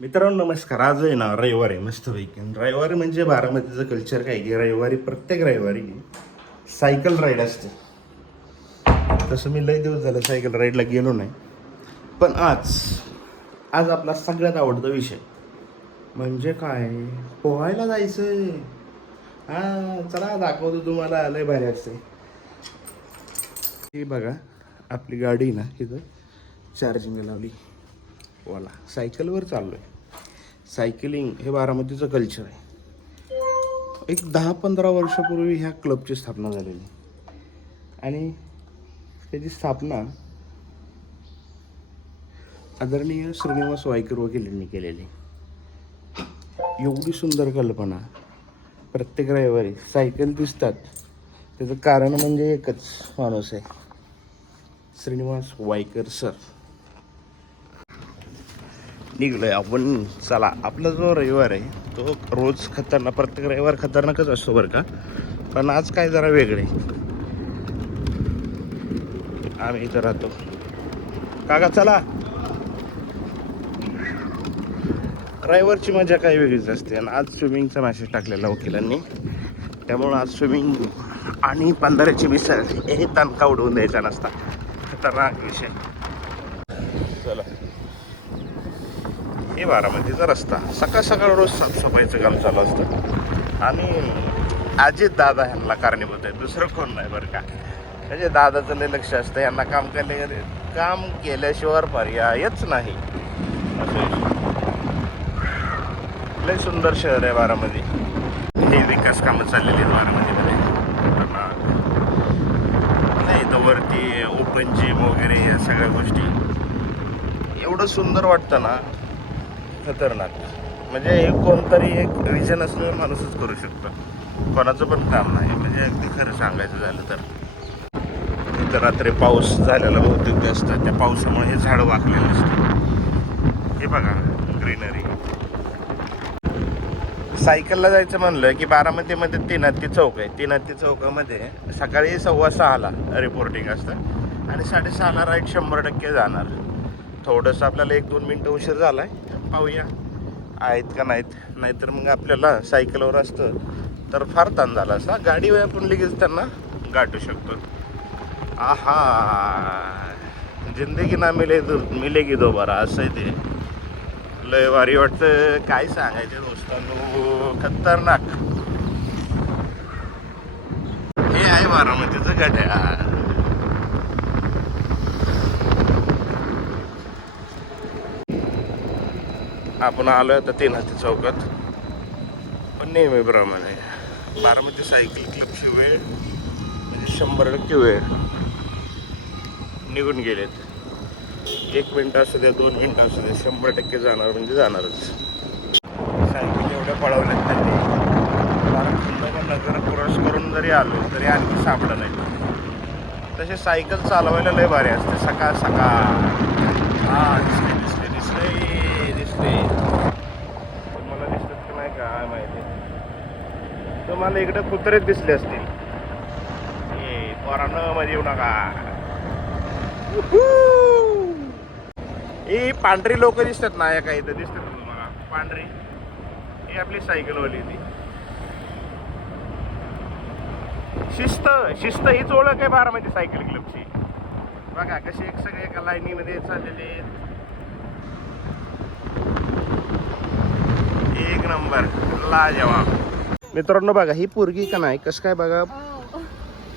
मित्रांनो नमस्कार. आज आहे ना रविवार आहे मस्त पैकी. रविवारी म्हणजे बारामतीचं कल्चर काय की रविवारी प्रत्येक रविवारी सायकल राईड असते. तसं मी लय दिवस झालं सायकल राईडला गेलो नाही. पण आज आज आपला सगळ्यात आवडता विषय म्हणजे काय? पोहायला जायचं हा चला दाखवतो तुम्हाला. लय भारी असते. हे बघा आपली गाडी ना इथं चार्जिंग लावली. वाला. सायकलवर चाललो आहे सायकलिंग हे बारामतीचं कल्चर आहे. एक दहा पंधरा वर्षापूर्वी ह्या क्लबची स्थापना झालेली. आणि त्याची स्थापना आदरणीय श्रीनिवास वायकर वकिलांनी केलेली. एवढी सुंदर कल्पना. प्रत्येक रविवारी सायकल दिसतात. त्याचं कारण म्हणजे एकच माणूस आहे. श्रीनिवास वायकर सर निघलोय आपण. चला आपला जो रविवार आहे तो रोज खतरनाक प्रत्येक रविवार खतरनाकच असतो बरं का. पण आज काय जरा वेगळे. आम्ही इथं राहतो. काका चला. रविवारची मजा काही वेगळीच असते. आणि आज स्विमिंगचा मॅसेज टाकलेला वकिलांनी. त्यामुळं आज स्विमिंग आणि पंधराची मिसळ हे तणका उडवून द्यायचा नसता. खतरनाक विषय. चला. हे बारामतीचा रस्ता. सकाळ सकाळ रोज साफसफाईचं काम चालू असतं. आणि अजित दादा ह्यांना कारणीभूत आहे दुसरं कोण नाही बरं का. म्हणजे दादाचं लय लक्ष असतं. यांना काम केले काम केल्याशिवाय पर्यायच नाही. असं लय सुंदर शहर आहे बारामती. हे विकास कामं चाललेली आहेत बारामतीमध्ये. नाही तर वरती ओपन जिम वगैरे या सगळ्या गोष्टी. एवढं सुंदर वाटतं ना. खतरनाक. म्हणजे हे कोणतरी एक रिजन असलेला माणूसच करू शकतो. कोणाचं पण काम नाही. म्हणजे अगदी खरं सांगायचं झालं तर. इथं रात्री पाऊस झालेला बहुतेक जास्त. त्या पावसामुळे हे झाड वाकलेलं असतं हे बघा ग्रीनरी सायकलला जायचं म्हणलं की बारामतीमध्ये तीन हत्ती चौक आहे. तीन हत्ती चौकामध्ये सकाळी सव्वा सहाला रिपोर्टिंग असतं. आणि साडेसहाला राईट शंभर टक्के जाणार. थोडंसं आपल्याला एक दोन मिनटं उशीर झाला आहे पाहूया. आहेत का नाहीत? नाहीतर मग आपल्याला सायकलवर असतं तर फार ताण झाला असा. गाडीवर आपण लगेच त्यांना गाठू शकतो. आहा. जिंदगी ना मिले दो मिलेगी दोबारा असं आहे ते. लय भारी वाटतं. काय सांगायचं दोस्तांनो? खतरनाक. हे आहे बारामतीचं गड्या. आपण आलो आहे आता तीन हाती चौकात. पण नेहमीप्रमाणे बारामती सायकल क्लबची वेळ म्हणजे शंभर टक्के वेळ. निघून गेलेत. एक मिनटं असू द्या दोन मिनटं असू द्या शंभर टक्के जाणार म्हणजे जाणारच. सायकल एवढ्या पळवल्यात त्यांनी कारण नगर क्रॉस करून जरी आलो तरी आणखी सापडलं नाही तसे सायकल चालवायला लय भारी असते सकाळ सकाळ. हा दिसले दिसले दिसले दिसले तुम्हाला दिसतात की नाही काय माहिती तुम्हाला इकडे कुत्रेच दिसले असतील. ए पोरानं मध्ये येऊ नका. ही पांढरी लोक दिसतात ना या काही इथं दिसतात तुम्हाला. पांढरी. ही आपली सायकलवाली ती. शिस्त शिस्त हीच ओळख आहे बारामती सायकल क्लबची. बघा कशी एक सगळे एका लाईनीमध्ये चाललेले एक नंबर लाजवाब. मित्रांनो बघा ही पोरगी का नाही? कसं काय बघा?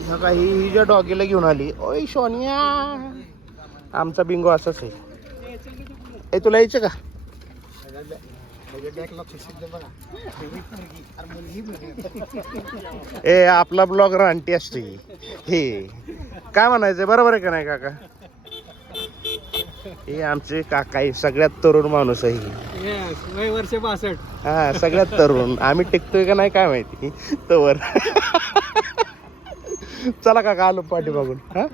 ह्या काही ही ज्या डॉगीला घेऊन आली. ओय सोनिया. आमचा बिंगो असाच आहे. ए तुला यायचं का? ए आपला ब्लॉग रानटी असते. हे. काय म्हणायचं बरोबर आहे का नाही काका? हे आमचे काका आहे सगळ्यात तरुण माणूस आहे. वय वर्ष बासष्ट. हा सगळ्यात तरुण. आम्ही टिकतोय का नाही काय माहिती. तवर. चला काका आलो पाठी बघून हा?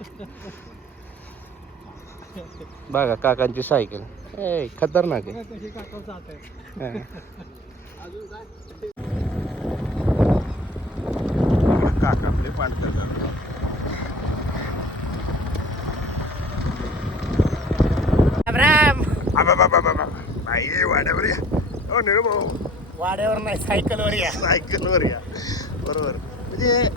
बघा काकांची सायकल. ए खतरनाक आहे. कशी काका जात आहे हा. काका आपले पांढरे राम आबाबाबाबाबा. ये वाड्यावर या हो निळ भाऊ. वाड्यावर नाही सायकलवर या. सायकलवर या. बरोबर. म्हणजे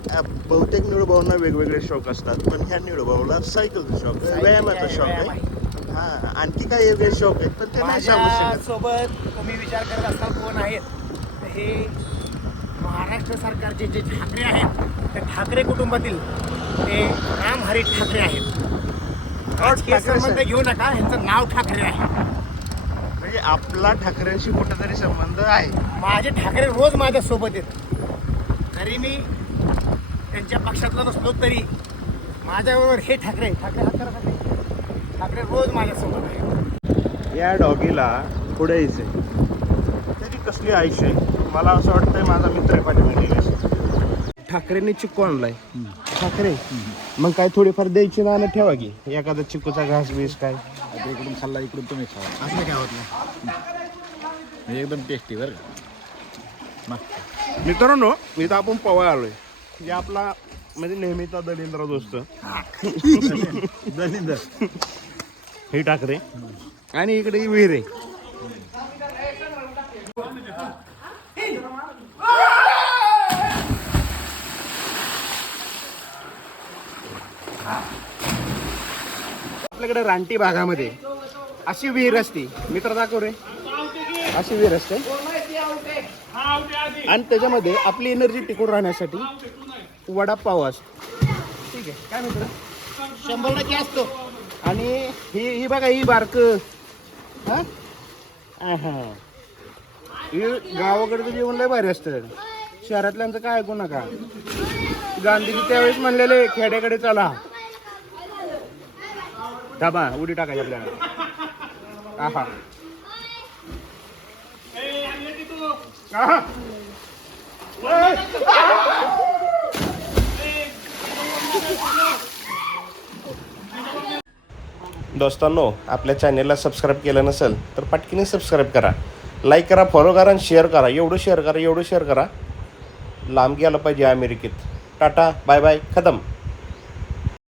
बहुतेक निळूभाऊंना वेगवेगळे शौक असतात पण ह्या निळूभाऊला सायकलचा शौक आहे व्यायामाचा शौक आहे. हा आणखी काही वेगळे शौक आहेत पण ते नाही सांगू माझ्या शकत. सोबत तुम्ही विचार करत असाल कोण आहेत तर हे महाराष्ट्र सरकारचे जे ठाकरे आहेत ते ठाकरे कुटुंबातील ते राम हरी ठाकरे आहेत संबंध. घेऊ नका ह्यांचं नाव ठाकरे आहे. म्हणजे आपला ठाकरेंशी कुठेतरी संबंध आहे. माझे ठाकरे रोज माझ्या सोबत आहेत जरी मी त्यांच्या पक्षातला नसलो तरी माझ्याबरोबर हे ठाकरे ठाकरे हात करा ठाकरे. ठाकरे रोज माझ्यासोबत आहे या डॉगीला पुढे यायचंय त्याची कसली आयुष्य आहे? मला असं वाटतंय माझा मित्र आहे पाठीमागे. ठाकरेंनी चिक्कू आणलाय. ठाकरे मग काय थोडीफार द्यायची ना ठेवा की. एखादा चिक्कूचा घास बीस काय? आता इकडून खाल्ला इकडून तुम्ही खावा. असं काय होत नाही एकदम टेस्टी बरं का? मित्रांनो इथं आपण पवळ आलोय. जे आपला म्हणजे नेहमीचा दलिंद्र दोस्त. दलिंदर. हे ठाकरे आणि इकडे ही विहीर आहे आपल्याकडे रानटी भागामध्ये अशी विहीर असते. मित्र दाखव रे. अशी विहीर असते. आणि त्याच्यामध्ये आपली एनर्जी टिकून राहण्यासाठी वडापाव असतो. ठीक आहे. काय मित्र शंभर टक्के असतो. आणि ही ही बघा ही बारक. हा. ही गावाकडचं जेवण लय भारी असतं. शहरातल्यांचं काय ऐकू नका. गांधीजी त्यावेळेस म्हणलेले खेड्याकडे चला. धाबा उडी टाकायची आपल्याला. आहा. आहा. दोस्तांनो आपल्या चॅनेलला सबस्क्राईब केलं नसेल तर पटकीने सबस्क्राईब करा. लाईक करा फॉलो करा आणि शेअर करा. एवढं शेअर करा एवढं शेअर करा. लांब गेलं पाहिजे अमेरिकेत. टाटा बाय बाय खतम.